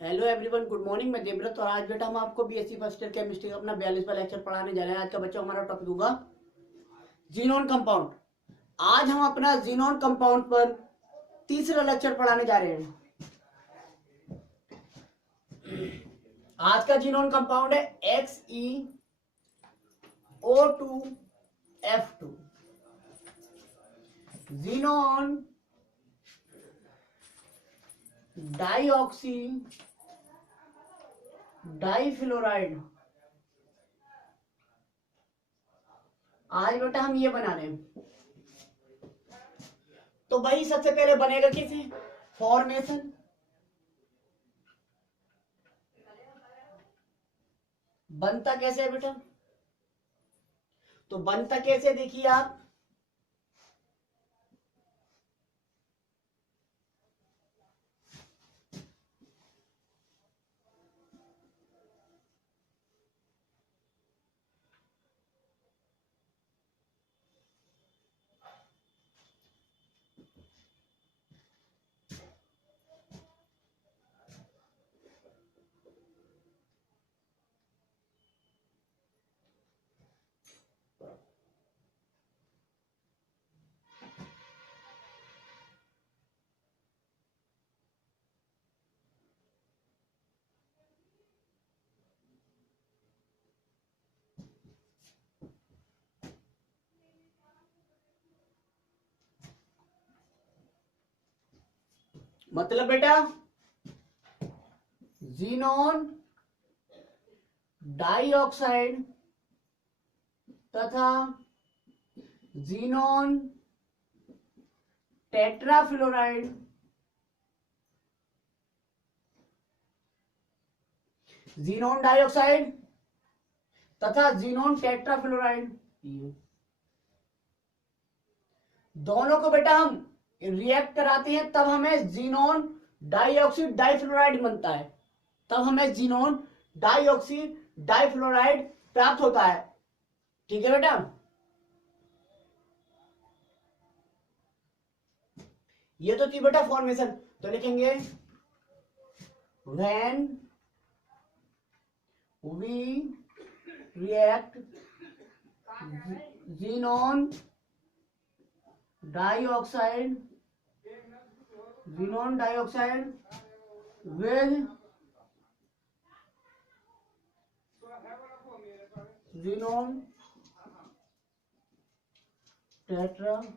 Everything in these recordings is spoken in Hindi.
Hello everyone, good morning. मैं देवव्रत और आज बेटा हम आपको बीएससी फर्स्ट ईयर केमिस्ट्री का अपना 42वां लेक्चर पढ़ाने जा रहे हैं। आज का बच्चा हमारा टॉपिक होगा जीनोन कंपाउंड। आज हम अपना जीनोन कंपाउंड पर तीसरा लेक्चर पढ़ाने जा रहे हैं। आज का जीनोन कंपाउंड है XeO2F2। Xenon dioxy difluoride. आज बेटा हम ये बना रहे हैं। तो भाई सबसे पहले बनेगा किसे फॉर्मेशन। बनता कैसे है बेटा? तो बनता कैसे देखिए आप। मतलब बेटा जीनोन डाइऑक्साइड तथा जीनोन टेट्राफ्लोराइड जीनोन डाइऑक्साइड तथा जीनोन टेट्राफ्लोराइड, ये दोनों को बेटा हम रिएक्ट कराते हैं, तब हमें जीनोन डाइऑक्सी डाइफ्लोराइड बनता है। तब हमें जीनोन डाइऑक्सी डाइफ्लोराइड प्राप्त होता है। ठीक है बेटा। ये तो थी बेटा फॉर्मेशन। तो लिखेंगे when we react xenon dioxide with xenon tetrafluoride.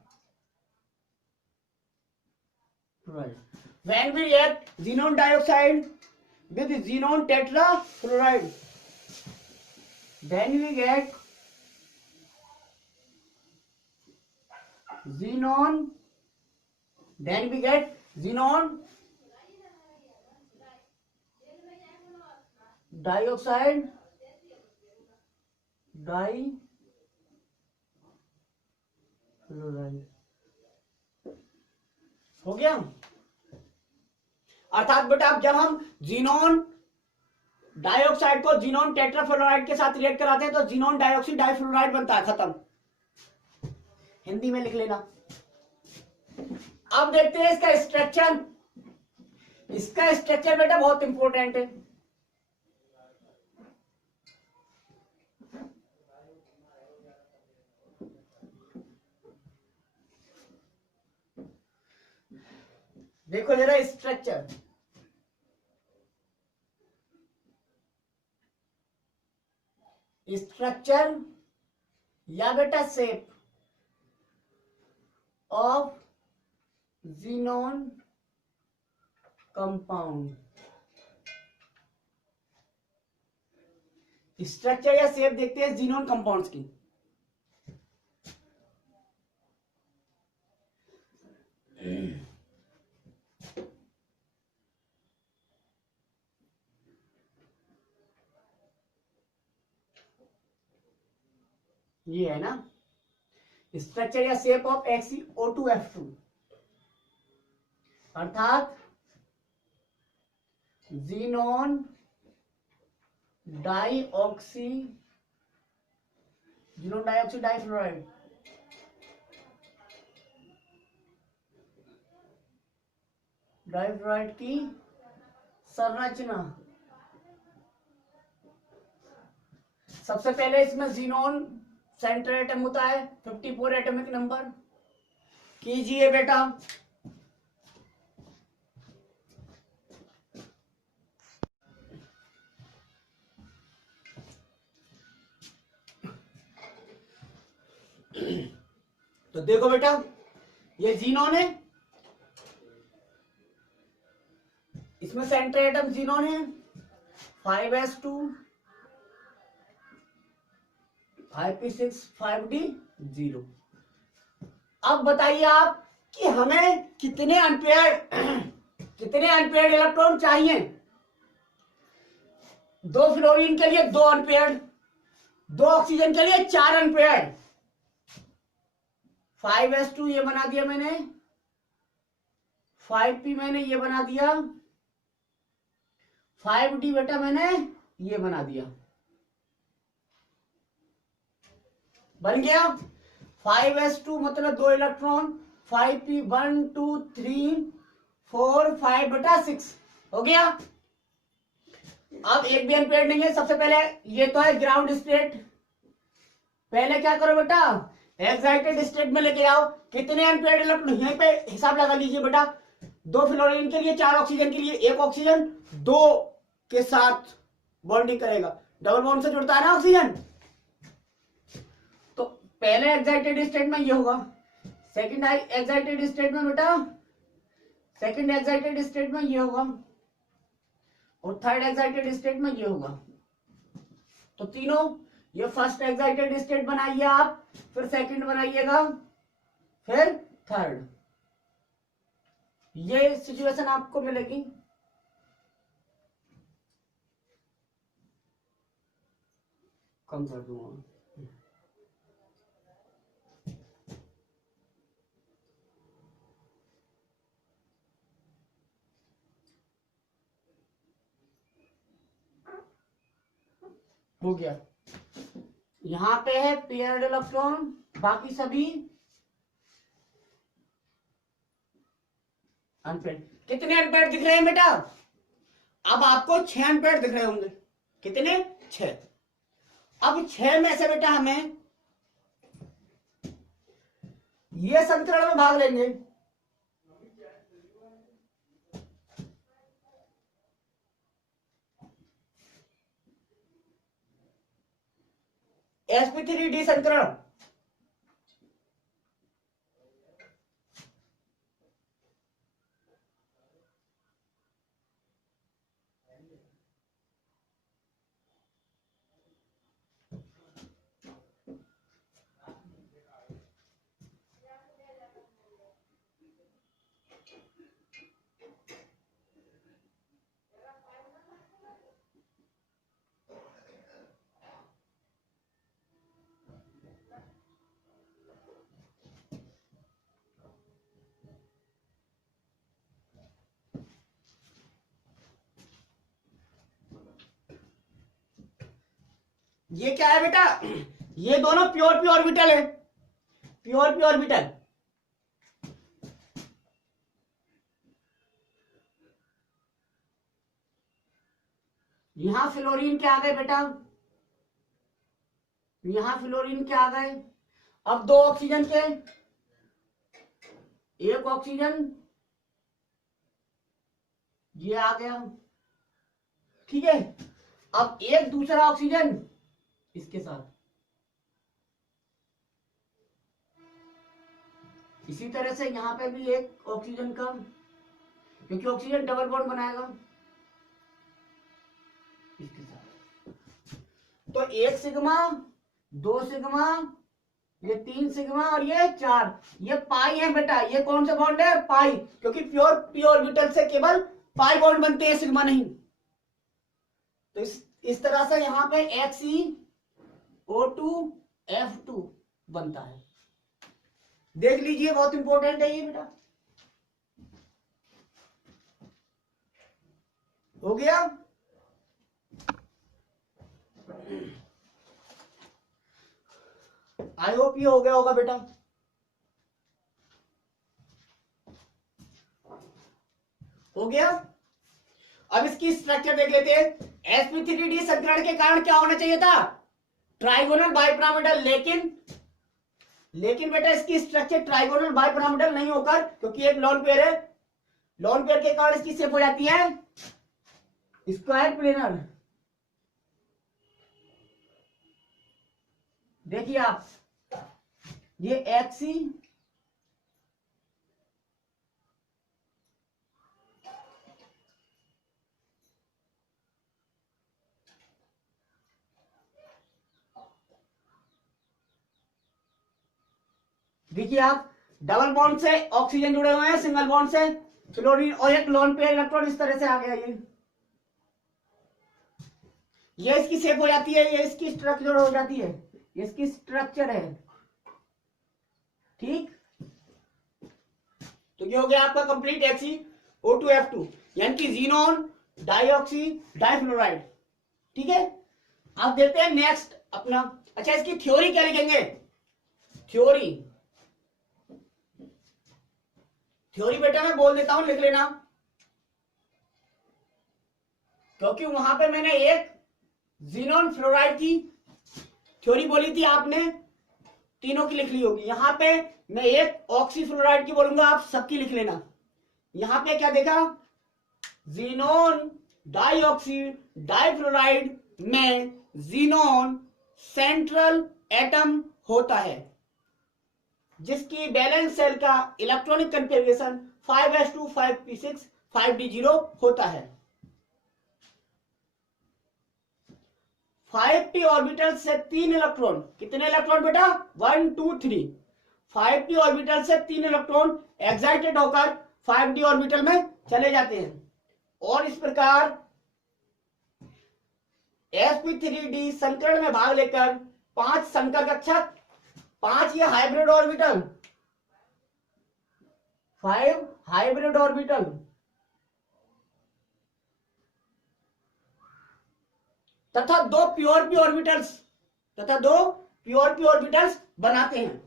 When we react xenon dioxide with xenon tetrafluoride, then we get xenon dioxide difluoride. हो गया। अर्थात बेटा अब जब हम जीनोन डाइऑक्साइड को जीनोन टेट्राफ्लोराइड के साथ रिएक्ट कराते हैं तो जीनोन डाइऑक्सी डाइफ्लोराइड बनता है। खत्म। हिंदी में लिख लेना। अब देखते हैं इसका स्ट्रक्चर। इसका स्ट्रक्चर बेटा बहुत इंपॉर्टेंट है। देखो जरा स्ट्रक्चर। स्ट्रक्चर या बेटा shape of xenon compound. Structure या शेप देखते हैं जीनोन कंपाउंड्स की। ये है ना स्ट्रक्चर या शेप ऑफ XeO2F2, अर्थात जीनोन डाइऑक्सी डाइफ्लोराइड। डाइफ्लोराइड की संरचना। सबसे पहले इसमें जीनोन सेंट्रल एटम होता है, 54 एटॉमिक नंबर। कीजिए बेटा। तो देखो बेटा, ये जीनोन है, इसमें सेंट्रल एटम जीनोन है, 5s2 5p6 5d0। अब बताइए आप कि हमें कितने अनपेयर्ड इलेक्ट्रॉन चाहिए। 2 फ्लोरीन के लिए 2 अनपेयर्ड, 2 ऑक्सीजन के लिए 4 अनपेयर्ड। 5s2 ये बना दिया मैंने, 5p मैंने ये बना दिया, 5d बेटा मैंने ये बना दिया। बन गया। 5s2 मतलब 2 इलेक्ट्रॉन, 5p 1 2 3 4 5 बेटा 6 हो गया। अब एक भी अनपेयर्ड नहीं है। सबसे पहले ये तो है ग्राउंड स्टेट, पहले क्या करो बेटा, एक्साइटेड स्टेट में लेके आओ। कितने अनपेयर्ड इलेक्ट्रॉन, यहीं पे हिसाब लगा लीजिए बेटा। 2 फ्लोरीन के लिए 4 ऑक्सीजन के लिए 1 ऑक्सीजन 2 के साथ बॉन्डिंग करेगा, डबल बॉन्ड से जुड़ता है ना ऑक्सीजन। तो पहले एक्साइटेड स्टेट में ये होगा, सेकंड एक्साइटेड स्टेट में बेटा, सेकंड एक्साइटेड स्टेट में ये होगा, और थर्ड एक्साइटेड स्टेट में ये होगा। तो तीनों, ये फर्स्ट एक्साइटेड स्टेट बनाइए आप, फिर सेकंड बनाइएगा, फिर थर्ड। ये सिचुएशन आपको मिलेगी। कम कर दूंगा। हो गया। यहां पे है पेयर्ड इलेक्ट्रॉन, बाकी सभी अनपेयर्ड। कितने अनपेयर्ड दिख रहे हैं बेटा? अब आपको 6 अनपेयर्ड दिख रहे होंगे। कितने? 6। अब 6 में से बेटा हमें ये संतुलन में भाग लेंगे। sp3d संतुलन, ये क्या है बेटा? ये दोनों प्योर पी ऑर्बिटल है, प्योर पी ऑर्बिटल। यहां फ्लोरीन के आ गए बेटा, यहां फ्लोरीन के आ गए। अब 2 ऑक्सीजन के, 1 ऑक्सीजन ये आ गया, ठीक है। अब एक दूसरा ऑक्सीजन इसके साथ, इसी तरह से यहां पे भी एक ऑक्सीजन का, क्योंकि ऑक्सीजन डबल बॉन्ड बनाएगा इसके साथ। तो 1 सिग्मा, 2 सिग्मा, ये 3 सिग्मा और ये 4, ये पाई है बेटा। ये कौन सा बॉन्ड है? पाई, क्योंकि प्योर पी ऑर्बिटल से केवल पाई बॉन्ड बनते हैं, सिग्मा नहीं। तो इस तरह से यहां पे HCO2F2 बनता है। देख लीजिए, बहुत इंपॉर्टेंट है ये बेटा। हो गया। आई होप ये हो गया होगा बेटा। हो गया। अब इसकी स्ट्रक्चर देख लेते हैं। sp3d संकरण के कारण क्या होना चाहिए था, ट्राइगोनल बाइपिरामिडल, लेकिन बेटा इसकी स्ट्रक्चर ट्राइगोनल बाइपिरामिडल नहीं होकर, क्योंकि एक लोन पेयर है, लोन पेयर के कारण इसकी शेप हो जाती है स्क्वायर प्लेनर। देखिए आप, ये एक्सी देखिए आप, डबल बॉन्ड से ऑक्सीजन जुड़े हुए हैं, सिंगल बॉन्ड से फ्लोरीन, और एक लोन पेयर इलेक्ट्रॉन इस तरह से आ गया। ये इसकी शेप हो जाती है, ये इसकी स्ट्रक्चर हो जाती है, ये इसकी स्ट्रक्चर है, ठीक। तो ये हो गया आपका कंप्लीट XeO2F2 यानी कि जीनोन डाइऑक्सी डाइफ्लोराइड, ठीक है। आप देखते हैं नेक्स्ट अपना। अच्छा, इसकी थ्योरी क्या लिखेंगे, थ्योरी बेटा मैं बोल देता हूं, लिख लेना, क्योंकि वहां पे मैंने एक जीनोन फ्लोराइड की थ्योरी बोली थी, आपने तीनों की लिख ली होगी। यहां पे मैं एक ऑक्सी फ्लोराइड की बोलूंगा, आप सबकी लिख लेना। यहां पे क्या देखा, जीनोन डाइऑक्सी डाइफ्लोराइड में जीनोन सेंट्रल एटम होता है, जिसकी बैलेंस सेल का electronic configuration 5s2 5p6 5d0 होता है। 5p ऑर्बिटल से 3 इलेक्ट्रॉन, कितने इलेक्ट्रॉन बेटा, 1 2 3, 5p ऑर्बिटल से 3 इलेक्ट्रॉन एक्साइटेड होकर 5d ऑर्बिटल में चले जाते हैं, और इस प्रकार sp3d संकरण में भाग लेकर 5 संकर कक्षक, 5 ये हाइब्रिड ऑर्बिटल, 5 हाइब्रिड ऑर्बिटल तथा 2 प्योर पी ऑर्बिटल्स बनाते हैं,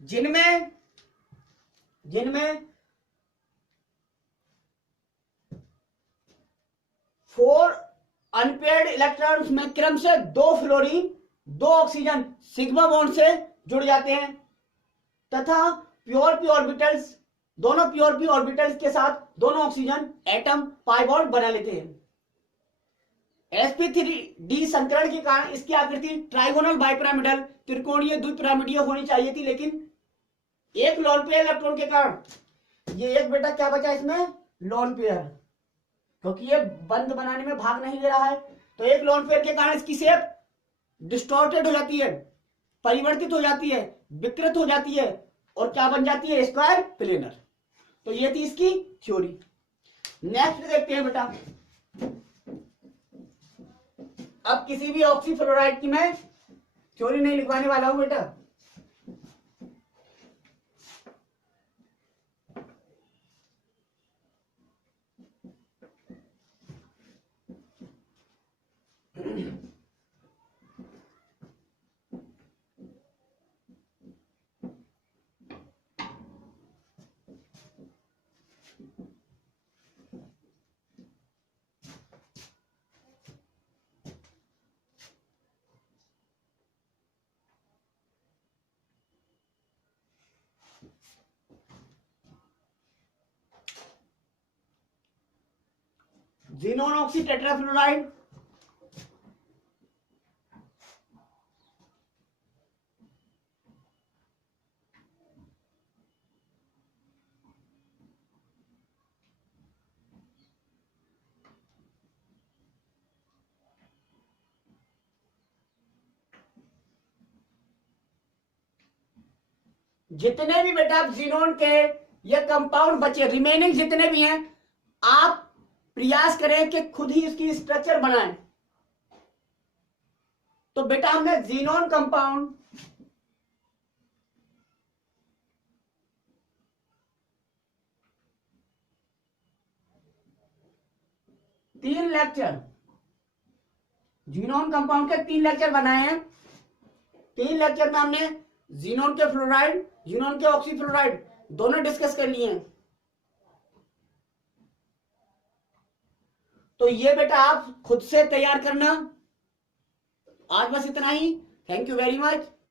जिनमें 4 अनपेयर्ड इलेक्ट्रॉन्स में क्रमशः 2 फ्लोरीन 2 ऑक्सीजन सिग्मा बॉन्ड से जुड़ जाते हैं, तथा प्योर पी ऑर्बिटल्स, दोनों प्योर पी ऑर्बिटल्स के साथ दोनों ऑक्सीजन एटम पाई बॉन्ड बना लेते हैं। sp3d संकरण के कारण इसकी आकृति ट्राइगोनल बाइपिरामिडल त्रिकोणीय द्विपिरामिडीय होनी चाहिए थी, लेकिन एक लोन पेयर इलेक्ट्रॉन के कारण ये एक बेटा क्या बचा इसमें, लोन पेयर, क्योंकि ये बंद बनाने में भाग नहीं ले रहा है, तो एक लोन पेयर के कारण इसकी शेप डिस्टॉर्टेड हो जाती है, परिवर्तित हो जाती है, विकृत हो जाती है, और क्या बन जाती है, स्क्वायर प्लेनर। तो ये थी इसकी थ्योरी। नेक्स्ट देखते हैं बेटा, अब किसी भी ऑक्सी फ्लोराइड की मैं थ्योरी नहीं लिखवाने वाला हूं बेटा। जीनोन ऑक्सी टेट्राफ्लोराइड, जितने भी बेटा आप जीनोन के ये कंपाउंड बचे रिमेनिंग जितने भी हैं, आप प्रयास करें कि खुद ही इसकी स्ट्रक्चर बनाएं। तो बेटा हमने जीनोन कंपाउंड तीन लेक्चर, जीनोन कंपाउंड के 3 लेक्चर बनाए हैं। 3 लेक्चर में हमने जीनोन के फ्लोराइड, जीनोन के ऑक्सी फ्लोराइड दोनों डिस्कस कर लिए हैं। तो ये बेटा आप खुद से तैयार करना। आज बस इतना ही। Thank you very much.